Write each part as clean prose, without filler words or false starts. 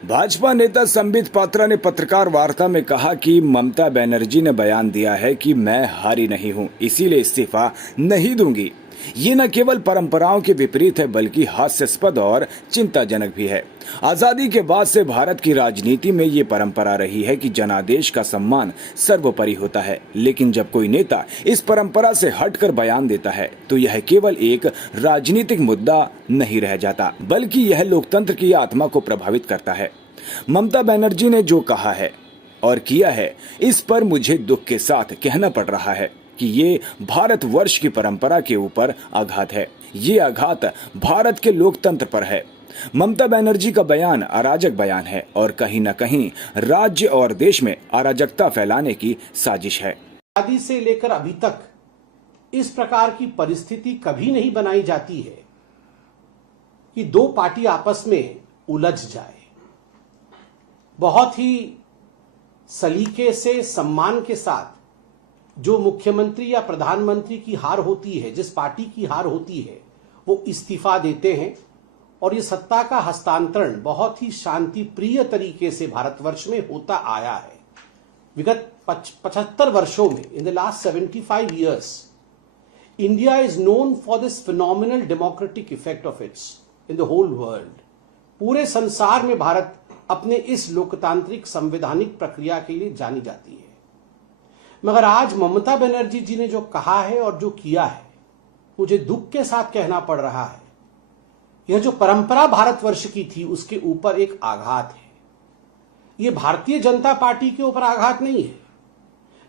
भाजपा नेता संबित पात्रा ने पत्रकार वार्ता में कहा कि ममता बनर्जी ने बयान दिया है कि मैं हारी नहीं हूं, इसीलिए इस्तीफा नहीं दूंगी। ये न केवल परंपराओं के विपरीत है बल्कि हास्यास्पद और चिंताजनक भी है। आजादी के बाद से भारत की राजनीति में ये परंपरा रही है कि जनादेश का सम्मान सर्वोपरि होता है, लेकिन जब कोई नेता इस परंपरा से हटकर बयान देता है तो यह केवल एक राजनीतिक मुद्दा नहीं रह जाता, बल्कि यह लोकतंत्र की आत्मा को प्रभावित करता है। ममता बनर्जी ने जो कहा है और किया है, इस पर मुझे दुख के साथ कहना पड़ रहा है कि ये भारतवर्ष की परंपरा के ऊपर आघात है। ये आघात भारत के लोकतंत्र पर है। ममता बनर्जी का बयान अराजक बयान है और कहीं न कहीं राज्य और देश में अराजकता फैलाने की साजिश है। आदि से लेकर अभी तक इस प्रकार की परिस्थिति कभी नहीं बनाई जाती है कि दो पार्टी आपस में उलझ जाए। बहुत ही सलीके से, सम्मान के साथ जो मुख्यमंत्री या प्रधानमंत्री की हार होती है, जिस पार्टी की हार होती है, वो इस्तीफा देते हैं और ये सत्ता का हस्तांतरण बहुत ही शांति प्रिय तरीके से भारतवर्ष में होता आया है। विगत 75 वर्षों में, in the last 75 years, India is known for this phenomenal democratic effect of its in the whole world. पूरे संसार में भारत अपने इस लोकतांत्रिक संवैधानिक प्रक्रिया के लिए जानी जाती है। मगर आज ममता बनर्जी जी ने जो कहा है और जो किया है, मुझे दुख के साथ कहना पड़ रहा है। यह जो परंपरा भारतवर्ष की थी उसके ऊपर एक आघात है। यह भारतीय जनता पार्टी के ऊपर आघात नहीं है,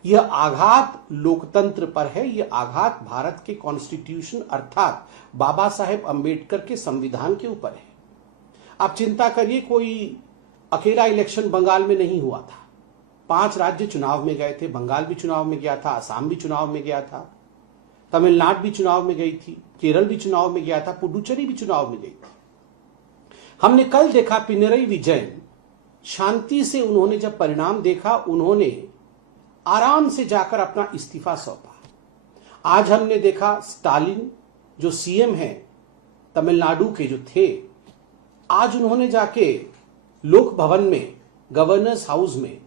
यह आघात लोकतंत्र पर है। यह आघात भारत के कॉन्स्टिट्यूशन अर्थात बाबा साहेब अंबेडकर के संविधान के ऊपर है। आप चिंता करिए, कोई अकेला इलेक्शन बंगाल में नहीं हुआ था। 5 राज्य चुनाव में गए थे, बंगाल भी चुनाव में गया था, असम भी चुनाव में गया था, तमिलनाडु भी चुनाव में गई थी, केरल भी चुनाव में गया था, पुडुचेरी भी चुनाव में गई थी। हमने कल देखा पिनरई विजयन, शांति से उन्होंने जब परिणाम देखा, उन्होंने आराम से जाकर अपना इस्तीफा सौंपा। आज हमने देखा स्टालिन जो सीएम हैं तमिलनाडु के जो थे, आज उन्होंने जाके लोक भवन में, गवर्नर्स हाउस में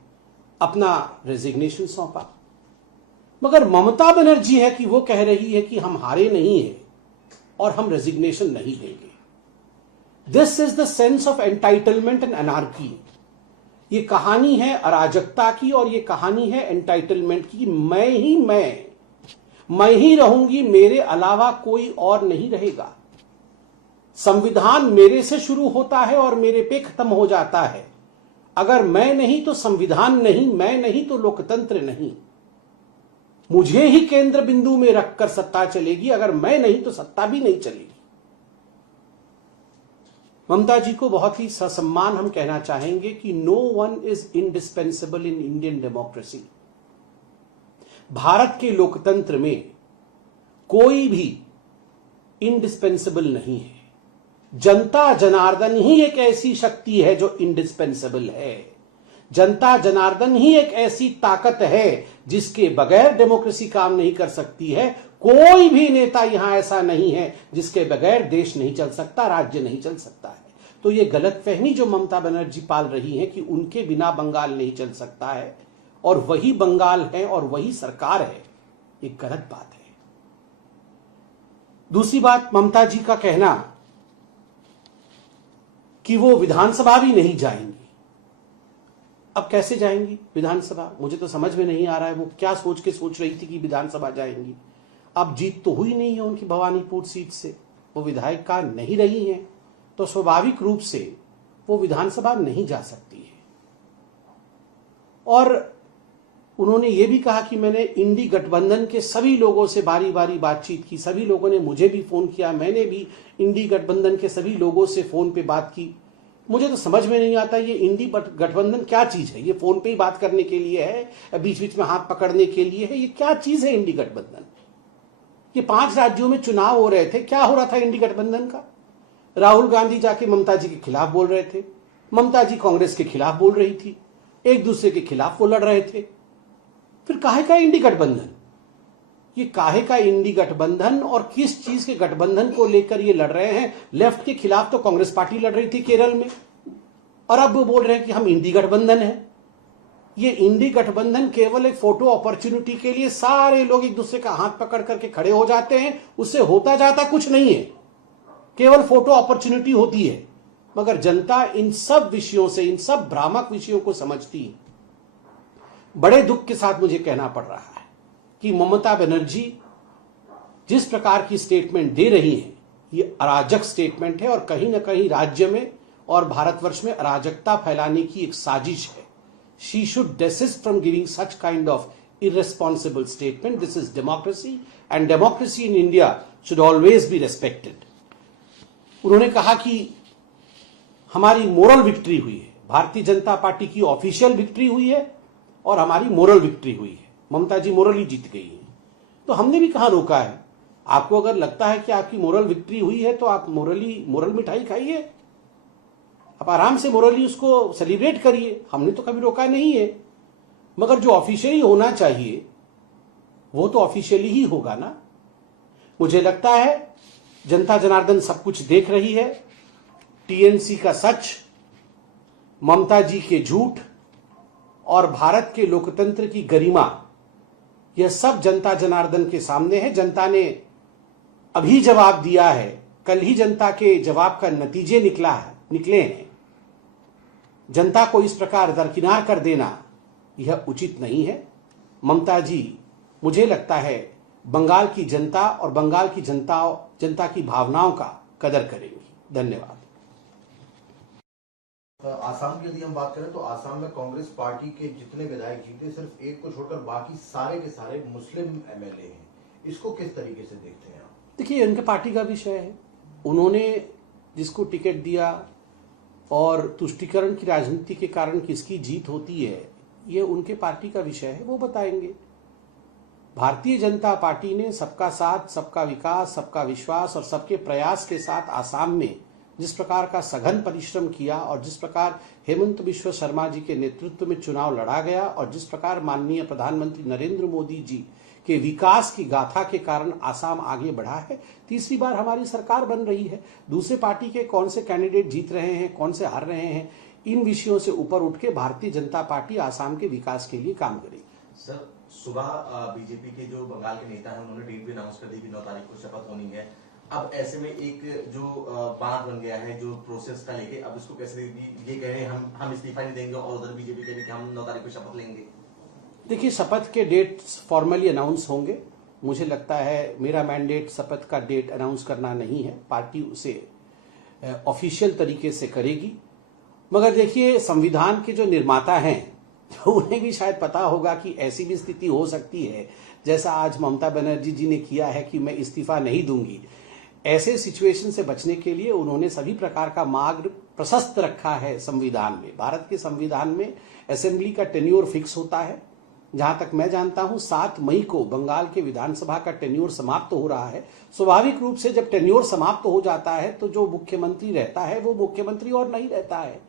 अपना रेजिग्नेशन सौंपा। मगर ममता बनर्जी है कि वो कह रही है कि हम हारे नहीं हैं और हम रेजिग्नेशन नहीं देंगे। This is the sense of entitlement and anarchy. ये कहानी है अराजकता की और ये कहानी है एंटाइटलमेंट की। मैं ही रहूंगी, मेरे अलावा कोई और नहीं रहेगा। संविधान मेरे से शुरू होता है और मेरे पे खत्म हो जाता है। अगर मैं नहीं तो संविधान नहीं, मैं नहीं तो लोकतंत्र नहीं। मुझे ही केंद्र बिंदु में रखकर सत्ता चलेगी, अगर मैं नहीं तो सत्ता भी नहीं चलेगी। ममता जी को बहुत ही ससम्मान हम कहना चाहेंगे कि no one is indispensable in Indian democracy. Bharat के लोकतंत्र में कोई भी इंडिस्पेंसेबल नहीं है। जनता जनार्दन ही एक ऐसी शक्ति है जो इंडिस्पेंसेबल है। जनता जनार्दन ही एक ऐसी ताकत है जिसके बगैर डेमोक्रेसी काम नहीं कर सकती है। कोई भी नेता यहां ऐसा नहीं है जिसके बगैर देश नहीं चल सकता, राज्य नहीं चल सकता है। तो ये गलतफहमी जो ममता बनर्जी पाल रही है कि उनके बिना बंगाल नहीं चल सकता है और वही बंगाल है और वही सरकार है, ये गलत बात है। दूसरी बात, ममता जी का कहना कि वो विधानसभा भी नहीं जाएंगी। अब कैसे जाएंगी विधानसभा? मुझे तो समझ में नहीं आ रहा है वो क्या सोच के सोच रही थी कि विधानसभा जाएंगी। अब जीत तो हुई नहीं है उनकी भवानीपुर सीट से, वो विधायिका नहीं रही हैं, तो स्वाभाविक रूप से वो विधानसभा नहीं जा सकती है। और उन्होंने ये भी कहा कि मैंने इंडी गठबंधन के सभी लोगों से बारी बारी बातचीत की, सभी लोगों ने मुझे भी फोन किया, मैंने भी इंडी गठबंधन के सभी लोगों से फोन पे बात की। मुझे तो समझ में नहीं आता ये इंडी गठबंधन क्या चीज है? ये फोन पे ही बात करने के लिए है, बीच बीच में हाथ पकड़ने के लिए है? ये क्या चीज है इंडी गठबंधन? ये 5 राज्यों में चुनाव हो रहे थे, क्या हो रहा था इंडी गठबंधन का? राहुल गांधी जाके ममता जी के खिलाफ बोल रहे थे, ममता जी कांग्रेस के खिलाफ बोल रही थी, एक दूसरे के खिलाफ वो लड़ रहे थे। फिर काहे का इंडी गठबंधन? ये काहे का इंडी गठबंधन और किस चीज के गठबंधन को लेकर ये लड़ रहे हैं? लेफ्ट के खिलाफ तो कांग्रेस पार्टी लड़ रही थी केरल में, और अब वो बोल रहे हैं कि हम इंडी गठबंधन है। ये इंडी गठबंधन केवल एक फोटो अपॉर्चुनिटी के लिए सारे लोग एक दूसरे का हाथ पकड़ करके खड़े हो जाते हैं, उससे होता जाता कुछ नहीं है, केवल फोटो अपॉर्चुनिटी होती है। मगर जनता इन सब विषयों से, इन सब भ्रामक विषयों को समझती है। बड़े दुख के साथ मुझे कहना पड़ रहा है कि ममता बनर्जी जिस प्रकार की स्टेटमेंट दे रही है, ये अराजक स्टेटमेंट है और कहीं ना कहीं राज्य में और भारतवर्ष में अराजकता फैलाने की एक साजिश है। She should desist from giving such kind of irresponsible statement. This is democracy and democracy in India should always be respected. उन्होंने कहा कि हमारी मोरल विक्ट्री हुई है, भारतीय जनता पार्टी की ऑफिशियल विक्ट्री हुई है और हमारी मोरल विक्ट्री हुई है। ममता जी मोरली जीत गई है। तो हमने भी कहां रोका है? आपको अगर लगता है कि आपकी मोरल विक्ट्री हुई है तो आप मोरल मिठाई खाइए, आप आराम से मोरली उसको सेलिब्रेट करिए, हमने तो कभी रोका नहीं है। मगर जो ऑफिशियली होना चाहिए वो तो ऑफिशियली ही होगा ना। मुझे लगता है जनता जनार्दन सब कुछ देख रही है। टीएमसी का सच, ममता जी के झूठ और भारत के लोकतंत्र की गरिमा, यह सब जनता जनार्दन के सामने है। जनता ने अभी जवाब दिया है, कल ही जनता के जवाब का नतीजे निकले हैं। जनता को इस प्रकार दरकिनार कर देना यह उचित नहीं है। ममता जी, मुझे लगता है बंगाल की जनता और बंगाल की जनता की भावनाओं का कदर करेंगी। धन्यवाद। आसाम की यदि हम बात करें तो आसाम में कांग्रेस पार्टी के जितने विधायक जीते, सिर्फ एक को छोड़कर बाकी सारे के सारे मुस्लिम एमएलए हैं। इसको किस तरीके से देखते हैं आप? देखिए, उनके पार्टी का विषय है। उन्होंने जिसको टिकट दिया और तुष्टीकरण की राजनीति के कारण किसकी जीत होती है, ये उनके पार्टी का विषय है, वो बताएंगे। भारतीय जनता पार्टी ने सबका साथ, सबका विकास, सबका विश्वास और सबके प्रयास के साथ आसाम में जिस प्रकार का सघन परिश्रम किया और जिस प्रकार हेमंत बिश्व शर्मा जी के नेतृत्व में चुनाव लड़ा गया और जिस प्रकार माननीय प्रधानमंत्री नरेंद्र मोदी जी के विकास की गाथा के कारण आसाम आगे बढ़ा है। तीसरी बार हमारी सरकार बन रही है। दूसरे पार्टी के कौन से कैंडिडेट जीत रहे हैं, कौन से हार रहे हैं, इन विषयों से ऊपर उठ के भारतीय जनता पार्टी आसाम के विकास के लिए काम करेगी। सर, सुबह बीजेपी के जो बंगाल के नेता हैं उन्होंने डेट भी अनाउंस कर दी कि 9 तारीख को शपथ होनी है। अब ऐसे में एक जो बात बन गया है जो प्रोसेस का लेके, अब इसको कैसे ये कह रहे हैं हम इस्तीफा नहीं देंगे और उधर बीजेपी कह रही है कि हम 9 तारीख को शपथ लेंगे। देखिए, शपथ के डेट फॉर्मली अनाउंस होंगे। मुझे लगता है मेरा मैंडेट शपथ का डेट अनाउंस करना नहीं है, पार्टी उसे ऑफिशियल तरीके से करेगी। मगर देखिए, संविधान के जो निर्माता हैं तो उन्हें भी शायद पता होगा कि ऐसी भी स्थिति हो सकती है जैसा आज ममता बनर्जी जी ने किया है कि मैं इस्तीफा नहीं दूंगी। ऐसे सिचुएशन से बचने के लिए उन्होंने सभी प्रकार का मार्ग प्रशस्त रखा है संविधान में। भारत के संविधान में असेंबली का टेन्योर फिक्स होता है। जहां तक मैं जानता हूं 7 मई को बंगाल के विधानसभा का टेन्योर समाप्त हो रहा है। स्वाभाविक रूप से जब टेन्योर समाप्त हो जाता है तो जो मुख्यमंत्री रहता है वो मुख्यमंत्री और नहीं रहता है।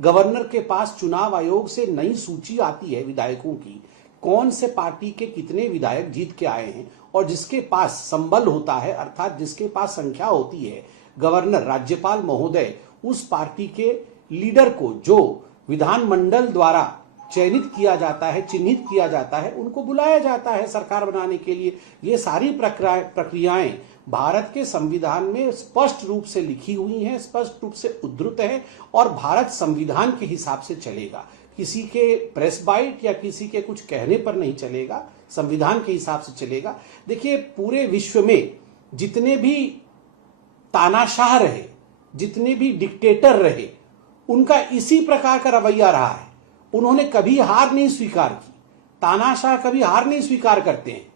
गवर्नर के पास चुनाव आयोग से नई सूची आती है विधायकों की, कौन से पार्टी के कितने विधायक जीत के आए हैं, और जिसके पास संबल होता है अर्थात जिसके पास संख्या होती है, गवर्नर राज्यपाल महोदय उस पार्टी के लीडर को जो विधानमंडल द्वारा चयनित किया जाता है, चिन्हित किया जाता है, उनको बुलाया जाता है सरकार बनाने के लिए। ये सारी प्रक्रियाएं भारत के संविधान में स्पष्ट रूप से लिखी हुई हैं, स्पष्ट रूप से उद्धृत है और भारत संविधान के हिसाब से चलेगा। किसी के प्रेस बाइट या किसी के कुछ कहने पर नहीं चलेगा, संविधान के हिसाब से चलेगा। देखिए, पूरे विश्व में जितने भी तानाशाह रहे, जितने भी डिक्टेटर रहे, उनका इसी प्रकार का रवैया रहा है। उन्होंने कभी हार नहीं स्वीकार की। तानाशाह कभी हार नहीं स्वीकार करते हैं।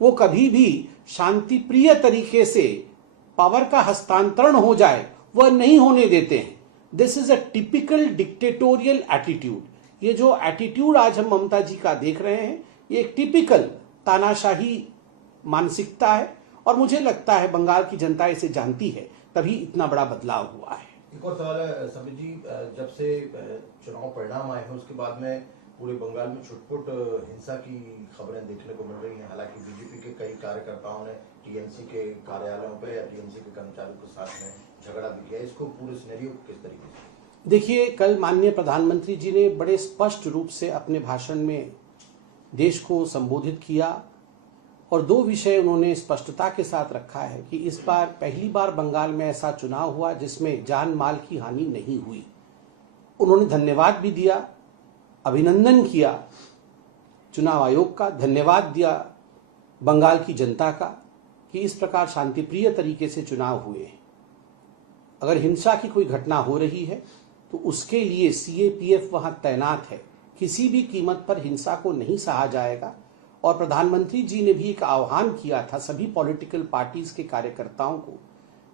वो कभी भी शांतिप्रिय तरीके से पावर का हस्तांतरण हो जाए वह नहीं होने देते हैं। This is a typical dictatorial attitude. ये जो एटीट्यूड आज हम ममता जी का देख रहे हैं, ये एक टिपिकल तानाशाही मानसिकता है और मुझे लगता है बंगाल की जनता इसे जानती है, तभी इतना बड़ा बदलाव हुआ है। एक और सवाल है समित जी, जब से चुनाव परिणाम आए हैं उसके बाद में पूरे बंगाल में छुटपुट हिंसा की खबरें देखने को मिल रही हैं। हालांकि बीजेपी के कई कार्यकर्ताओं ने टीएमसी के कार्यालयों पर या टीएमसी के कर्मचारियों के साथ में झगड़ा भी किया। इसको पूरे सिनेरियो किस तरीके से? देखिए, कल माननीय प्रधानमंत्री जी ने बड़े स्पष्ट रूप से अपने भाषण में देश को संबोधित किया और दो विषय उन्होंने स्पष्टता के साथ रखा है कि इस बार पहली बार बंगाल में ऐसा चुनाव हुआ जिसमें जान माल की हानि नहीं हुई। उन्होंने धन्यवाद भी दिया, अभिनंदन किया चुनाव आयोग का, धन्यवाद दिया बंगाल की जनता का कि इस प्रकार शांतिप्रिय तरीके से चुनाव हुए हैं। अगर हिंसा की कोई घटना हो रही है तो उसके लिए सीएपीएफ वहां तैनात है। किसी भी कीमत पर हिंसा को नहीं सहा जाएगा। और प्रधानमंत्री जी ने भी एक आह्वान किया था सभी पॉलिटिकल पार्टीज के कार्यकर्ताओं को,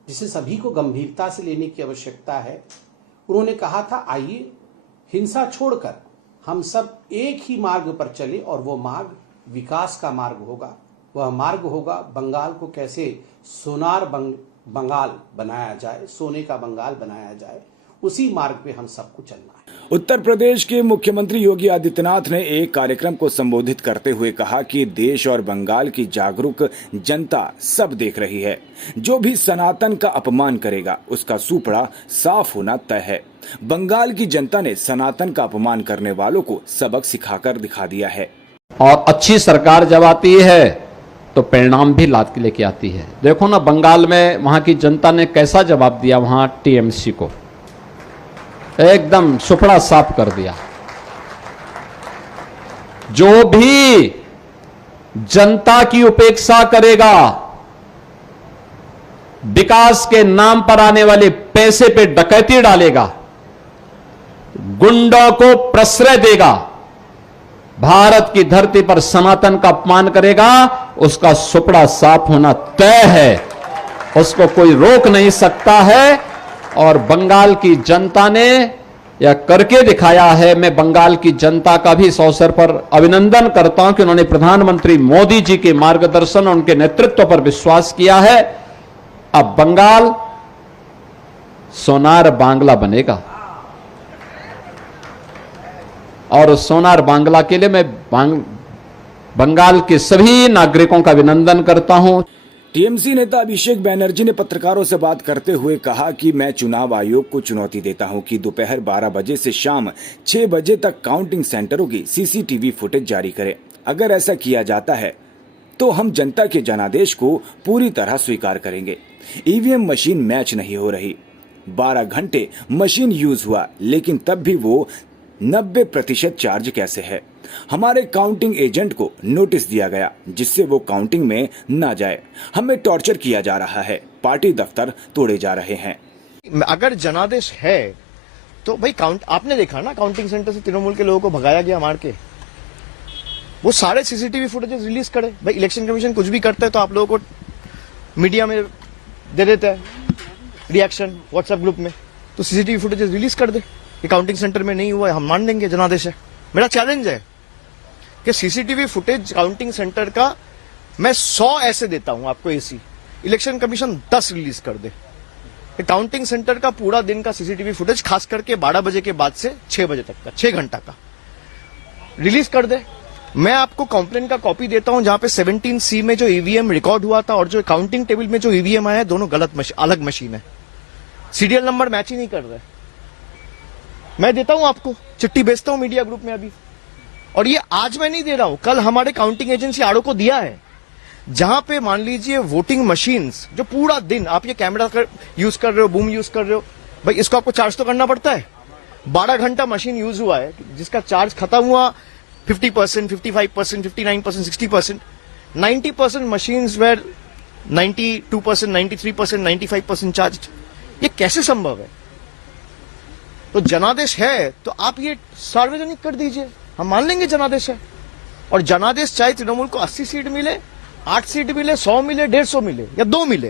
जिसे सभी को गंभीरता से लेने की आवश्यकता है। उन्होंने कहा था, आइए हिंसा छोड़कर हम सब एक ही मार्ग पर चले और वो मार्ग विकास का मार्ग होगा। वह मार्ग होगा बंगाल को कैसे सोनार बंगाल बनाया जाए, सोने का बंगाल बनाया जाए। उसी मार्ग पे हम सबको चलना है। उत्तर प्रदेश के मुख्यमंत्री योगी आदित्यनाथ ने एक कार्यक्रम को संबोधित करते हुए कहा कि देश और बंगाल की जागरूक जनता सब देख रही है। जो भी सनातन का अपमान करेगा उसका सूपड़ा साफ होना तय है। बंगाल की जनता ने सनातन का अपमान करने वालों को सबक सिखाकर दिखा दिया है। और अच्छी सरकार जब आती है तो परिणाम भी लाद के लेके आती है। देखो ना, बंगाल में वहां की जनता ने कैसा जवाब दिया। वहां टीएमसी को एकदम सुपड़ा साफ कर दिया। जो भी जनता की उपेक्षा करेगा, विकास के नाम पर आने वाले पैसे पे डकैती डालेगा, गुंडों को प्रश्रय देगा, भारत की धरती पर सनातन का अपमान करेगा, उसका सुपड़ा साफ होना तय है। उसको कोई रोक नहीं सकता है। और बंगाल की जनता ने यह करके दिखाया है। मैं बंगाल की जनता का भी इस अवसर पर अभिनंदन करता हूं कि उन्होंने प्रधानमंत्री मोदी जी के मार्गदर्शन और उनके नेतृत्व पर विश्वास किया है। अब बंगाल सोनार बांग्ला बनेगा और सोनार बांग्ला के लिए मैं बंगाल के सभी नागरिकों का अभिनंदन करता हूं। टीएमसी नेता अभिषेक बैनर्जी ने पत्रकारों से बात करते हुए कहा कि मैं चुनाव आयोग को चुनौती देता हूं कि दोपहर 12 बजे से शाम 6 बजे तक काउंटिंग सेंटरों की सीसीटीवी फुटेज जारी करे। अगर ऐसा किया जाता है तो हम जनता के जनादेश को पूरी तरह स्वीकार करेंगे। ईवीएम मशीन मैच नहीं हो रही। 12 घंटे मशीन यूज हुआ, लेकिन तब भी वो 90% चार्ज कैसे है। हमारे काउंटिंग एजेंट को नोटिस दिया गया जिससे वो काउंटिंग में ना जाए। हमें टॉर्चर किया जा रहा है। पार्टी दफ्तर तोड़े जा रहे हैं। अगर जनादेश है तो भाई आपने देखा ना, काउंटिंग सेंटर से तृणमूल के लोगों को भगाया गया मार के। वो सारे सीसीटीवी फुटेजेस रिलीज करे। भाई इलेक्शन कमीशन कुछ भी करता है तो आप लोगों को मीडिया में दे देता है रिएक्शन व्हाट्सएप ग्रुप में, तो सीसीटीवी फुटेजेस रिलीज कर दे कि काउंटिंग सेंटर में नहीं हुआ है, हम मान लेंगे जनादेश है। मेरा चैलेंज है कि सीसीटीवी फुटेज काउंटिंग सेंटर का मैं 100 ऐसे देता हूं आपको एसी, इलेक्शन कमीशन 10 रिलीज कर दे। काउंटिंग सेंटर का पूरा दिन का सीसीटीवी फुटेज खास करके 12 बजे के बाद से 6 बजे तक का 6 घंटा का रिलीज कर दे। मैं आपको कंप्लेंट का कॉपी देता हूं जहां पे 17C में जो ईवीएम रिकॉर्ड हुआ था और जो काउंटिंग टेबल में जो ईवीएम आया है दोनों अलग मशीन है। सीरियल नंबर मैच ही नहीं कर रहे। मैं देता हूं आपको, चिट्ठी भेजता हूं मीडिया ग्रुप में अभी। और ये आज मैं नहीं दे रहा हूं, कल हमारे काउंटिंग एजेंसी आरओ को दिया है, जहां पे मान लीजिए वोटिंग मशीन्स जो पूरा दिन आप ये कैमरा यूज कर रहे हो, बूम यूज कर रहे हो, भाई इसको आपको चार्ज तो करना पड़ता है। 12 घंटा मशीन यूज हुआ है जिसका चार्ज खत्म हुआ 50%, 55%, 59%, 60%, 90% मशीन्स वेर 92%, 93%, 95% चार्ज। ये कैसे संभव है? तो जनादेश है तो आप ये सार्वजनिक कर दीजिए, हम मान लेंगे जनादेश है। और जनादेश चाहे तृणमूल को 80 सीट मिले, 8 सीट मिले, 100 मिले, 150 मिले या 2 मिले,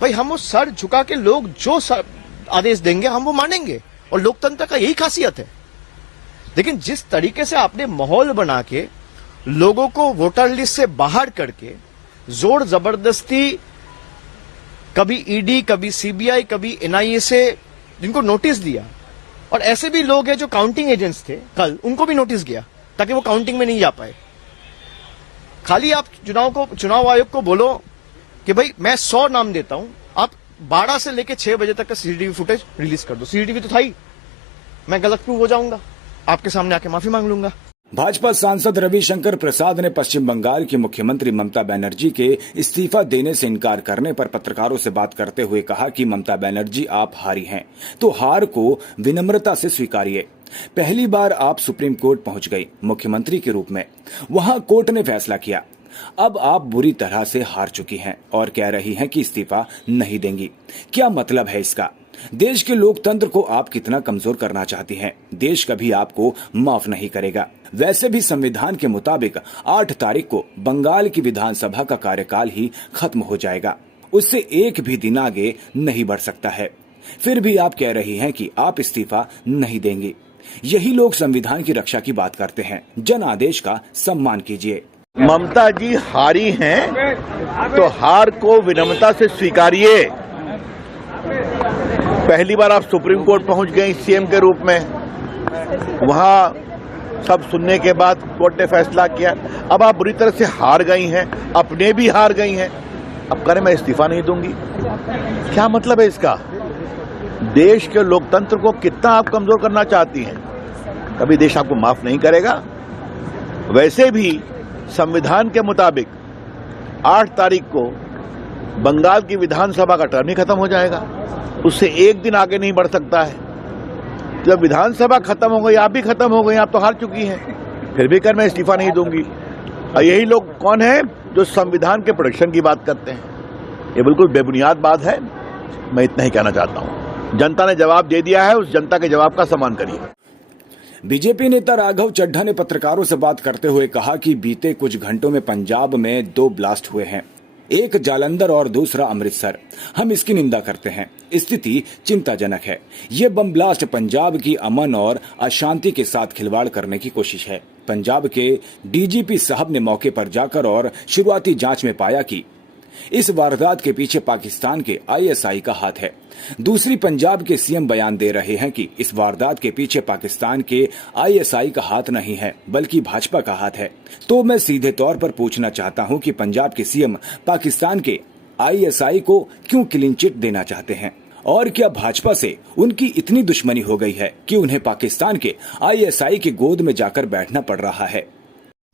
भाई हम वो सर झुका के लोग जो आदेश देंगे हम वो मानेंगे। और लोकतंत्र का यही खासियत है। लेकिन जिस तरीके से आपने माहौल बना के लोगों को वोटर लिस्ट से बाहर करके जोर जबरदस्ती कभी ईडी, कभी सीबीआई, कभी एनआईए से जिनको नोटिस दिया, और ऐसे भी लोग हैं जो काउंटिंग एजेंट्स थे कल, उनको भी नोटिस गया ताकि वो काउंटिंग में नहीं जा पाए। खाली आप चुनाव आयोग को बोलो कि भाई मैं 100 नाम देता हूं, आप 12 से लेके 6 बजे तक का सीसीटीवी फुटेज रिलीज कर दो। सीसीटीवी तो था ही, मैं गलत प्रूव हो जाऊंगा, आपके सामने आके माफी मांग लूंगा। भाजपा सांसद रविशंकर प्रसाद ने पश्चिम बंगाल की मुख्यमंत्री ममता बनर्जी के इस्तीफा देने से इनकार करने पर पत्रकारों से बात करते हुए कहा कि ममता बनर्जी, आप हारी हैं तो हार को विनम्रता से स्वीकारिए। पहली बार आप सुप्रीम कोर्ट पहुंच गई मुख्यमंत्री के रूप में, वहां कोर्ट ने फैसला किया। अब आप बुरी तरह से हार चुकी हैं और कह रही हैं कि इस्तीफा नहीं देंगी। क्या मतलब है इसका? देश के लोकतंत्र को आप कितना कमजोर करना चाहती हैं? देश कभी आपको माफ नहीं करेगा। वैसे भी संविधान के मुताबिक 8 तारीख को बंगाल की विधानसभा का कार्यकाल ही खत्म हो जाएगा, उससे एक भी दिन आगे नहीं बढ़ सकता है। फिर भी आप कह रही हैं कि आप इस्तीफा नहीं देंगी। यही लोग संविधान की रक्षा की बात करते हैं। जन आदेश का सम्मान कीजिए। ममता जी हारी हैं तो हार को विनम्रता से स्वीकारिए। पहली बार आप सुप्रीम कोर्ट पहुंच गई सीएम के रूप में, वहां सब सुनने के बाद कोर्ट ने फैसला किया। अब आप बुरी तरह से हार गई हैं, अपने भी हार गई हैं, अब करें मैं इस्तीफा नहीं दूंगी। क्या मतलब है इसका? देश के लोकतंत्र को कितना आप कमजोर करना चाहती हैं? कभी देश आपको माफ नहीं करेगा। वैसे भी संविधान के मुताबिक 8 तारीख को बंगाल की विधानसभा का टर्म ही खत्म हो जाएगा, उससे एक दिन आगे नहीं बढ़ सकता है। जब विधानसभा खत्म हो गई, आप भी खत्म हो गई, आप तो हार चुकी हैं, फिर भी कर मैं इस्तीफा नहीं दूंगी। और यही लोग कौन है जो संविधान के प्रोटेक्शन की बात करते हैं? ये बिल्कुल बेबुनियाद बात है। मैं इतना ही कहना चाहता हूं, जनता ने जवाब दे दिया है, उस जनता के जवाब का सम्मान करिए। बीजेपी नेता राघव चड्ढा ने पत्रकारों से बात करते हुए कहा कि बीते कुछ घंटों में पंजाब में 2 ब्लास्ट हुए हैं, एक जालंधर और दूसरा अमृतसर। हम इसकी निंदा करते हैं, स्थिति चिंताजनक है। ये बम ब्लास्ट पंजाब की अमन और अशांति के साथ खिलवाड़ करने की कोशिश है। पंजाब के डीजीपी साहब ने मौके पर जाकर और शुरुआती जांच में पाया कि इस वारदात के पीछे पाकिस्तान के आईएसआई का हाथ है। दूसरी, पंजाब के सीएम बयान दे रहे हैं कि इस वारदात के पीछे पाकिस्तान के आईएसआई का हाथ नहीं है बल्कि भाजपा का हाथ है। तो मैं सीधे तौर पर पूछना चाहता हूं कि पंजाब के सीएम पाकिस्तान के आईएसआई को क्यों क्लीन चिट देना चाहते हैं? और क्या भाजपा से उनकी इतनी दुश्मनी हो गई है कि उन्हें पाकिस्तान के आईएसआई की गोद में जाकर बैठना पड़ रहा है?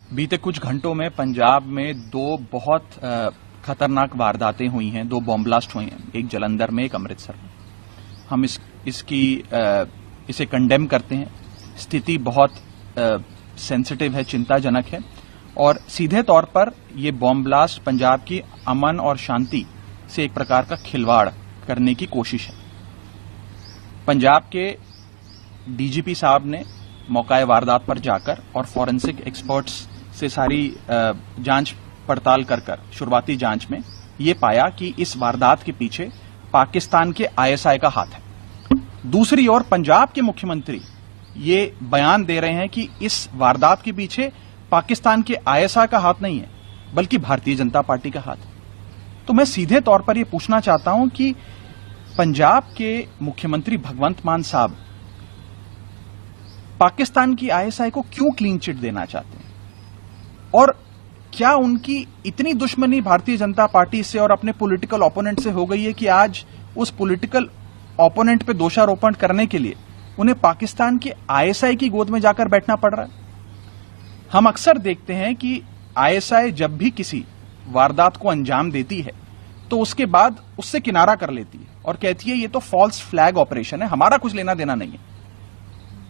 बीते कुछ घंटों में पंजाब में 2 बहुत खतरनाक वारदातें हुई हैं, 2 बॉम्ब ब्लास्ट हुए हैं, एक जलंधर में, एक अमृतसर में। हम इसे कंडेम करते हैं। स्थिति बहुत सेंसिटिव है, चिंताजनक है और सीधे तौर पर यह बॉम्ब ब्लास्ट पंजाब की अमन और शांति से एक प्रकार का खिलवाड़ करने की कोशिश है। पंजाब के डीजीपी साहब ने मौकाए वारदात पर जाकर और फॉरेंसिक एक्सपर्ट्स से सारी जांच पड़ताल कर शुरुआती जांच में ये पाया कि इस वारदात के पीछे पाकिस्तान के आईएसआई का हाथ है। दूसरी ओर पंजाब के मुख्यमंत्री ये बयान दे रहे हैं कि इस वारदात के पीछे पाकिस्तान के आईएसआई का हाथ नहीं है बल्कि भारतीय जनता पार्टी का हाथ है। तो मैं सीधे तौर पर यह पूछना चाहता हूं कि पंजाब के मुख्यमंत्री भगवंत मान साहब पाकिस्तान की आईएसआई को क्यों क्लीन चिट देना चाहते हैं? और क्या उनकी इतनी दुश्मनी भारतीय जनता पार्टी से और अपने पॉलिटिकल ओपोनेंट से हो गई है कि आज उस पॉलिटिकल ओपोनेंट पे दोषारोपण करने के लिए उन्हें पाकिस्तान के आईएसआई की गोद में जाकर बैठना पड़ रहा है? हम अक्सर देखते हैं कि आईएसआई जब भी किसी वारदात को अंजाम देती है तो उसके बाद उससे किनारा कर लेती है और कहती है ये तो फॉल्स फ्लैग ऑपरेशन है, हमारा कुछ लेना देना नहीं है।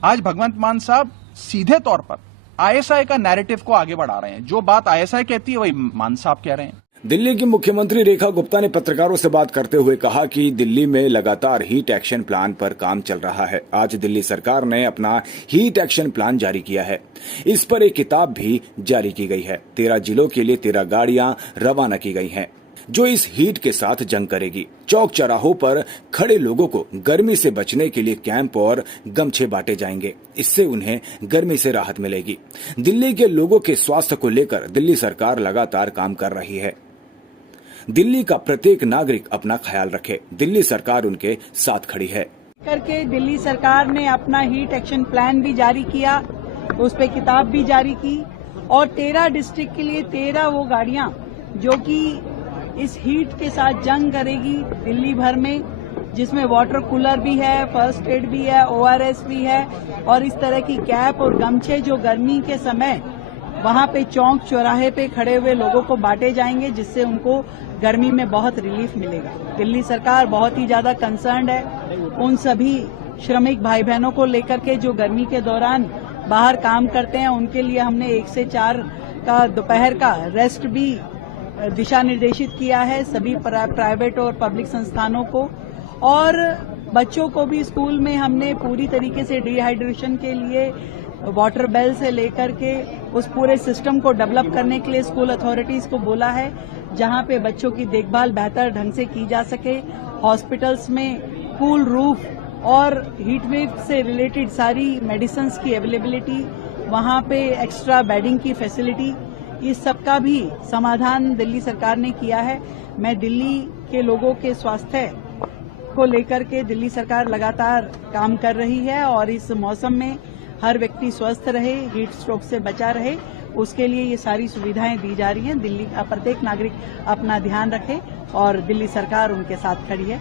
आज भगवंत मान साहब सीधे तौर पर आईएसआई का नैरेटिव को आगे बढ़ा रहे हैं। जो बात आईएसआई कहती है वही मान साहब कह रहे हैं। दिल्ली की मुख्यमंत्री रेखा गुप्ता ने पत्रकारों से बात करते हुए कहा कि दिल्ली में लगातार हीट एक्शन प्लान पर काम चल रहा है। आज दिल्ली सरकार ने अपना हीट एक्शन प्लान जारी किया है। इस पर एक किताब भी जारी की गई है। 13 जिलों के लिए 13 गाड़ियां रवाना की गई हैं जो इस हीट के साथ जंग करेगी। चौक चौराहों पर खड़े लोगों को गर्मी से बचने के लिए कैंप और गमछे बांटे जाएंगे। इससे उन्हें गर्मी से राहत मिलेगी। दिल्ली के लोगों के स्वास्थ्य को लेकर दिल्ली सरकार लगातार काम कर रही है। दिल्ली का प्रत्येक नागरिक अपना ख्याल रखे, दिल्ली सरकार उनके साथ खड़ी है। करके दिल्ली सरकार ने अपना हीट एक्शन प्लान भी जारी किया, उस पे किताब भी जारी की और 13 डिस्ट्रिक्ट के लिए 13 वो गाड़ियां जो कि इस हीट के साथ जंग करेगी दिल्ली भर में, जिसमें वाटर कूलर भी है, फर्स्ट एड भी है, ORS भी है और इस तरह की कैप और गमछे जो गर्मी के समय वहां पे चौक चौराहे पे खड़े हुए लोगों को बांटे जाएंगे, जिससे उनको गर्मी में बहुत रिलीफ मिलेगा। दिल्ली सरकार बहुत ही ज्यादा कंसर्न्ड है उन सभी श्रमिक भाई बहनों को लेकर के जो गर्मी के दौरान बाहर काम करते हैं। उनके लिए हमने 1 से 4 का दोपहर का रेस्ट भी दिशा निर्देशित किया है सभी प्राइवेट और पब्लिक संस्थानों को। और बच्चों को भी स्कूल में हमने पूरी तरीके से डिहाइड्रेशन के लिए वाटर बेल से लेकर के उस पूरे सिस्टम को डेवलप करने के लिए स्कूल अथॉरिटीज को बोला है, जहां पे बच्चों की देखभाल बेहतर ढंग से की जा सके। हॉस्पिटल्स में कूल रूफ और हीट वेव से रिलेटेड सारी मेडिसिन्स की अवेलेबिलिटी, वहां पे एक्स्ट्रा बेडिंग की फैसिलिटी, इस सब का भी समाधान दिल्ली सरकार ने किया है। मैं दिल्ली के लोगों के स्वास्थ्य को लेकर के दिल्ली सरकार लगातार काम कर रही है और इस मौसम में हर व्यक्ति स्वस्थ रहे, हीट स्ट्रोक से बचा रहे, उसके लिए ये सारी सुविधाएं दी जा रही हैं। दिल्ली का प्रत्येक नागरिक अपना ध्यान रखे और दिल्ली सरकार उनके साथ खड़ी है।